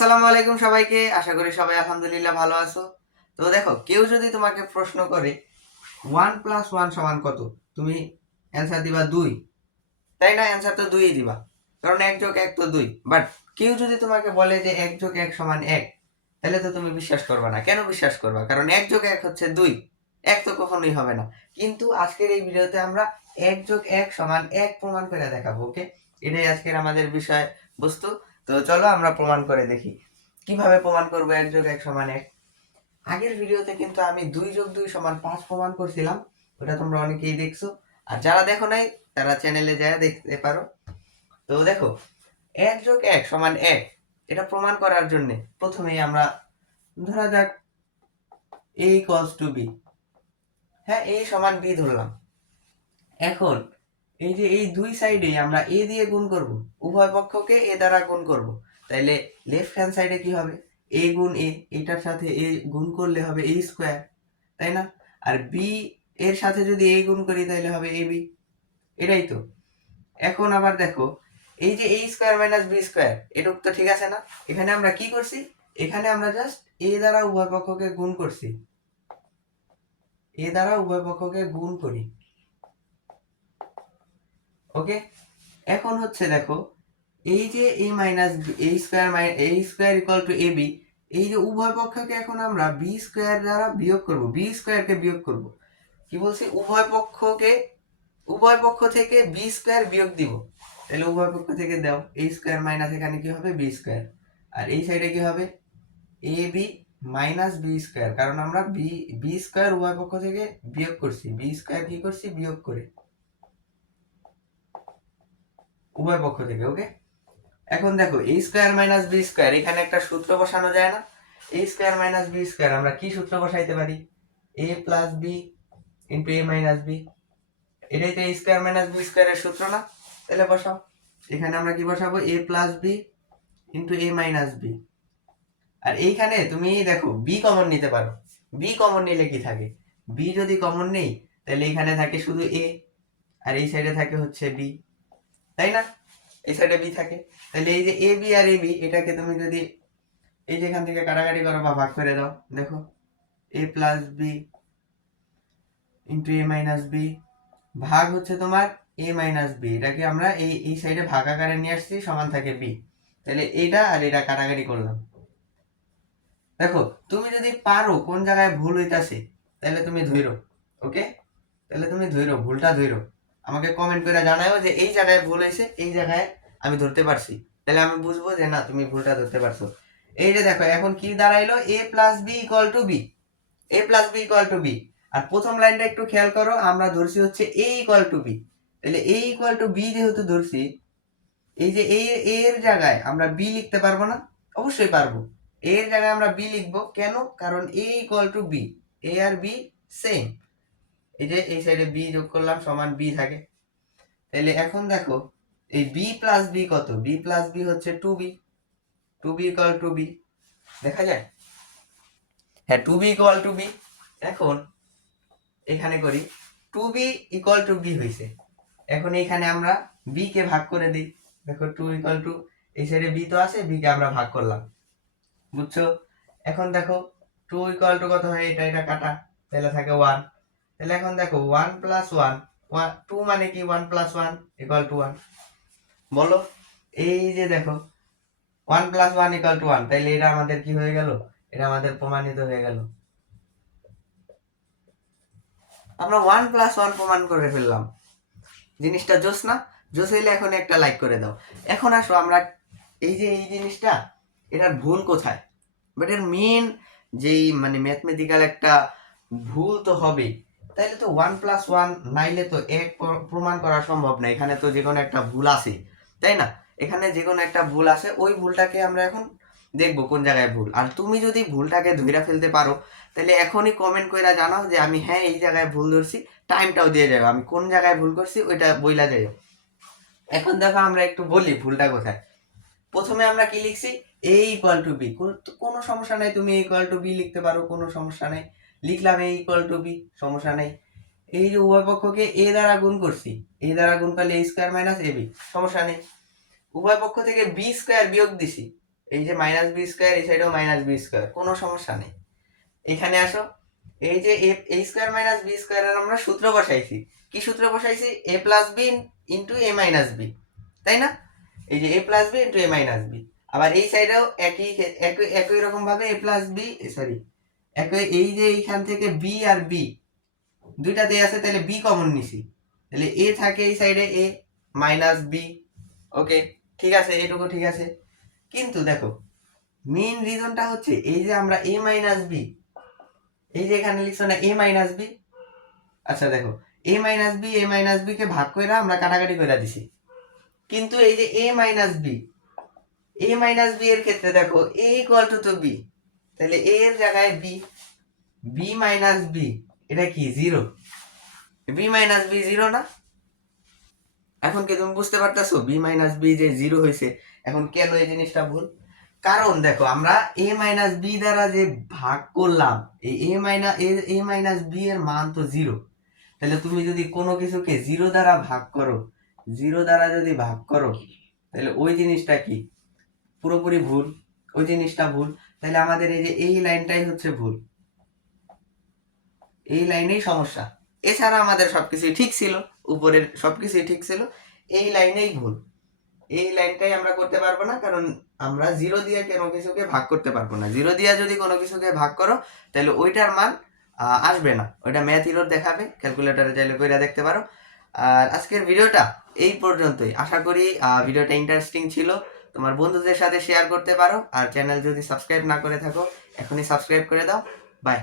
আসসালামু আলাইকুম সবাইকে। আশা করি সবাই আলহামদুলিল্লাহ ভালো আছো। তো দেখো, কেউ যদি তোমাকে প্রশ্ন করে 1+1 সমান কত, তুমি অ্যান্সার দিবা 2, তাই না? অ্যান্সার তো 2ই দিবা, কারণ 1+1 তো 2। বাট কেউ যদি তোমাকে বলে যে 1+1 সমান 1, তাহলে তো তুমি বিশ্বাস করবা না। কেন বিশ্বাস করবা? কারণ 1+1 হচ্ছে 2, 1 তো কখনোই হবে না। কিন্তু আজকের এই ভিডিওতে আমরা 1+1 সমান 1 প্রমাণ করে দেখাবো। ওকে, এটাই আজকের আমাদের বিষয় বস্তু। তো চলো আমরা প্রমাণ করে দেখি কিভাবে প্রমাণ করবো 1+1 সমান 1। আগের ভিডিওতে কিন্তু আমি 2+2 সমান 5 প্রমাণ করছিলাম, ওটা তোমরা অনেকেই দেখছো। আর যারা দেখো নাই তারা চ্যানেলে যায় দেখতে পারো। তো দেখো, 1+1 সমান 1 এটা প্রমাণ করার জন্য প্রথমেই আমরা ধরা যাক a ইকুয়ালস টু বি। হ্যাঁ, a সমান b ধরলাম। এখন এই যে এই দুই সাইডে আমরা a দিয়ে গুণ করব, উভয় পক্ষকে a দ্বারা গুণ করব। তাইলে লেফট হ্যান্ড সাইডে কি হবে? a গুণ a, এটার সাথে a গুণ করলে হবে a স্কয়ার, তাই না? আর b এর সাথে যদি a গুণ করি তাহলে হবে ab। এটাই তো। এখন আবার দেখো, এই যে a square minus b square, এটুক তো ঠিক আছে না? এখানে আমরা কি করছি? এখানে আমরা জাস্ট a দ্বারা উভয় পক্ষকে গুণ করছি, a দ্বারা উভয় পক্ষকে গুণ করি। ওকে, এখন হচ্ছে দেখো, এই যে a minus a square a square equal to ab, এই যে উভয় পক্ষকে এখন আমরা b স্কয়ার দ্বারা বিয়োগ করব, b স্কয়ারকে বিয়োগ করব। কি বলছি? উভয় পক্ষ থেকে b স্কয়ার বিয়োগ দিব। তাহলে উভয় পক্ষ থেকে দাও, a স্কয়ার মাইনাস এখানে কি হবে b স্কয়ার, আর এই সাইডে কি হবে ab মাইনাস b স্কয়ার, কারণ আমরা b স্কয়ার উভয় পক্ষ থেকে বিয়োগ করছি, b স্কয়ার কি করছি? বিয়োগ করে উভয় পক্ষ থেকে। ওকে, এখন দেখো a square minus b square, এখানে একটা সূত্র বসানো যায় না? a square minus b square আমরা কি সূত্র বসাইতে পারি? a plus b into a minus b। এটাই তো a স্কয়ার মাইনাস b স্কয়ারের সূত্র না? তাহলে বসাও। এখানে আমরা কি বসাবো? a plus b into a minus b। আর এইখানে তুমি দেখো b কমন নিতে পারো। b কমন নিলে কি থাকে? b যদি কমন নেই তাহলে এখানে থাকে শুধু a, আর এই সাইডে থাকে হচ্ছে b, তাই না? এই সাইডে b থাকে। তাহলে এই যে a b R a b, এটাকে তুমি যদি এই যে এখান থেকে কাটাকাটি করো বা ভাগ করে দাও, দেখো a plus b into a minus b ভাগ হচ্ছে তোমার a মাইনাস বি, এটাকে আমরা এই সাইডে ভাগ আকারে নিয়ে আসছি, সমান থাকে b। তাহলে এটা আর এটা কাটাকাটি করলাম। দেখো, তুমি যদি পারো কোন জায়গায় ভুল হইতাছে তাহলে তুমি ধইরো। ওকে, তাহলে তুমি ধইরো, ভুলটা ধইরো, আমাকে কমেন্ট করে জানাও যে এই জায়গায় ভুল হয়েছে, এই জায়গায় আমি ধরতে পারছি। তাহলে আমি বুঝবো যে না, তুমি ভুলটা ধরতে পারছো। এই যে দেখো, এখন কি দাঁড়াইলো? a plus B equal to B, a plus B equal to B. আর প্রথম লাইনটা একটু খেয়াল করো, আমরা ধরছি হচ্ছে a ইকুয়াল টু বি। তাহলে a ইকুয়াল টু বি যেহেতু ধরছি, এই যে a এর জায়গায় আমরা b লিখতে পারবো না? অবশ্যই পারবো। a এর জায়গায় আমরা b লিখবো, কেন? কারণ a equal to B, a আর b সেম। এই যে এই সাইডে b যোগ করলাম, সমান b থাকে। তাহলে এখন দেখো, এই b প্লাস b কত? b প্লাস b হচ্ছে 2b, 2b equal to b। দেখা যায়? হ্যাঁ, 2b ইকুয়াল টু b। এখন এখানে করি 2b ইকুয়াল টু b হয়েছে। এখন এখানে আমরা b কে ভাগ করে দিই। দেখো 2 ইকুয়াল টু, এই সাইডে b তো আছে, b কে আমরা ভাগ করলাম। বুঝছো? এখন দেখো 2 ইকুয়াল টু কত হয়? এটা এটা কাটা, তাহলে থাকে 1। তাহলে এখন দেখো 1 প্লাস 1, 2 মানে কি? 1 প্লাস 1 ইকুয়াল টু 1। বলো, এই যে দেখো 1 প্লাস 1 ইকুয়াল টু 1, তাইলে এটা আমাদের কি হয়ে গেল? এটা আমাদের প্রমাণিত হয়ে গেল। আমরা 1 প্লাস 1 প্রমাণ করে ফেললাম। জিনিসটা জোস না? জোস হইলে এখন একটা লাইক করে দাও। এখন আসো আমরা এই যে এই জিনিসটা, এটার ভুল কোথায়? বাট এর মেন যেই মানে ম্যাথমেটিক্যাল একটা ভুল তো হবে। তাইলে তো 1 প্লাস 1 নাইলে তো 1 প্রমাণ করা সম্ভব না। এখানে তো যে কোনো একটা ভুল আছে, তাই না? এখানে যে কোনো একটা ভুল আছে, ওই ভুলটাকে আমরা এখন দেখবো কোন জায়গায় ভুল। আর তুমি যদি ভুলটাকে ধইরা ফেলতে পারো, তাহলে এখনই কমেন্ট কইরা জানাও যে আমি হ্যাঁ এই জায়গায় ভুল ধরছি, টাইমটাও দিয়ে যাবে, আমি কোন জায়গায় ভুল করছি ওইটা বইলা যাইও। এখন দেখো আমরা একটু বলি ভুলটা কোথায়। প্রথমে আমরা কি লিখছি? a ইকুয়াল টু বি, কোনো সমস্যা নাই, তুমি a ইকুয়াল টু বি লিখতে পারো, কোনো সমস্যা নাই। লিখলাম a ইকুয়াল টু বি, সমস্যা নাই। এই যে উভয় পক্ষকে a দ্বারা গুণ করছি, a দ্বারা গুণ করলে a স্কয়ার মাইনাস ab, সমস্যা নেই। উভয় পক্ষ থেকে b স্কয়ার বিয়োগ দিছি, এই যে মাইনাস বি স্কোয়ার, এই সাইডেও মাইনাস বি স্কোয়ার, কোনো সমস্যা নেই। এখানে আসো, এই যে এ স্কোয়ার মাইনাস বি স্কোয়ারের আমরা সূত্র বসাইছি। কি সূত্র বসাইছি? এ plus b into a minus B, তাই না? এই যে এ plus b into a minus B. আবার এই সাইডেও একই একই একই রকম ভাবে এ প্লাস বি, সরি একই, এই যে এইখান থেকে বি আর বি দুইটাতে আছে, তাহলে বি কমন নিছি, তাহলে এ থাকে এই সাইডে এ মাইনাস বি। ওকে, ঠিক আছে, এটুকু ঠিক আছে। কিন্তু দেখো মেইন রিজনটা হচ্ছে এই যে আমরা এ মাইনাস বি, এই যে এখানে লিখছো না এ মাইনাস বি, আচ্ছা দেখো এ মাইনাস বি কে ভাগ করে আমরা কাটাকাটি করে দিছি। কিন্তু এই যে এ মাইনাস বি এর ক্ষেত্রে দেখো এ ইকুয়াল টু তো বি, তাহলে এ এর জায়গায় বি মাইনাস বি, এটা কি zero? B minus b zero না? এখন কি তুমি বুঝতে পারতেছো বি মাইনাস বি যে জিরো হয়েছে? এখন কেন এই জিনিসটা ভুল? কারণ দেখো আমরা এ মাইনাস বি দ্বারা যে ভাগ করলাম, এই এ মাইনাস বি এর মান তো জিরো। তাহলে তুমি যদি কোনো কিছুকে জিরো দ্বারা ভাগ করো, তাহলে ওই জিনিসটা কি পুরোপুরি ভুল, ওই জিনিসটা ভুল। তাহলে আমাদের এই যে এই লাইনটাই হচ্ছে ভুল, এই লাইনেই সমস্যা। এছাড়া আমাদের সবকিছুই ঠিক ছিল, উপরের সবকিছুই ঠিক ছিল, এই লাইনেই ভুল। এই লাইনটাই আমরা করতে পারবো না, কারণ আমরা জিরো দিয়ে কোনো কিছুকে ভাগ করতে পারবো না। জিরো দিয়ে যদি কোনো কিছুকে ভাগ করো তাহলে ওইটার মান আসবে না, ওইটা ম্যাথ ইরর দেখাবে, ক্যালকুলেটরে চাইলে কইরা দেখতে পারো। আর আজকের ভিডিওটা এই পর্যন্তই। আশা করি ভিডিওটা ইন্টারেস্টিং ছিল, তোমার বন্ধুদের সাথে শেয়ার করতে পারো। আর চ্যানেল যদি সাবস্ক্রাইব না করে থাকো এখনই সাবস্ক্রাইব করে দাও। বাই।